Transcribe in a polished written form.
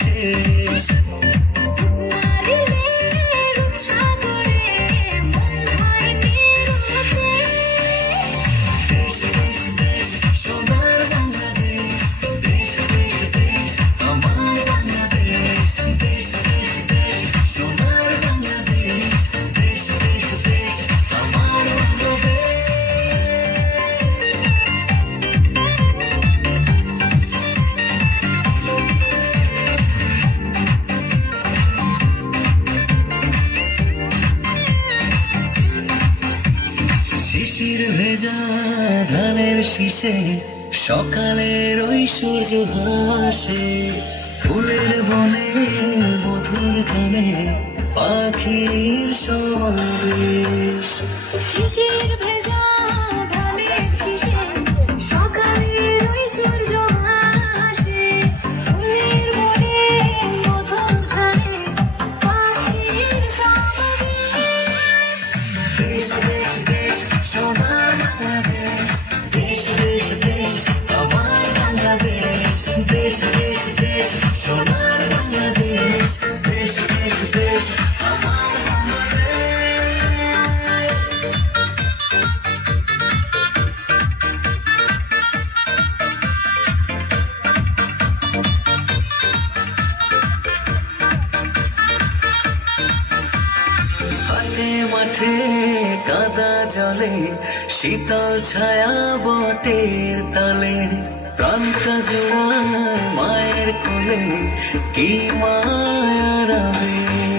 শেষ। দেশ দেশ দেশ সোনার বাংলাদেশ, দেশ দেশ দেশ আমার বাংলাদেশ। দেশ দেশ দেশ সোনার বাংলাদেশ, দেশ দেশ দেশ আমার বাংলাদেশ। শিশির ভেজা ধানের শীষে সকালের ওই সূর্য হাসে, ফুলের বনে মধুর গানে পাখির সমাবেশ। শিশির ভেজা ধানের শীষে সকালের ওই সূর্য হাসে, ফুলের বনে মধুর গানে পাখির সমাবেশ। দেশ দেশ দেশ সোনার বাংলাদেশ, দেশ দেশ দেশ আমার বাংলাদেশ। দেশ দেশ দেশ সোনার বাংলাদেশ, দেশ দেশ দেশ আমার বাংলাদেশ। হাটে মাঠে কাদা জলে শীতল ছায়া বটের তালে, প্রাণটা জোয়ার মায়ের কোলে কি মায়ার আবেশ।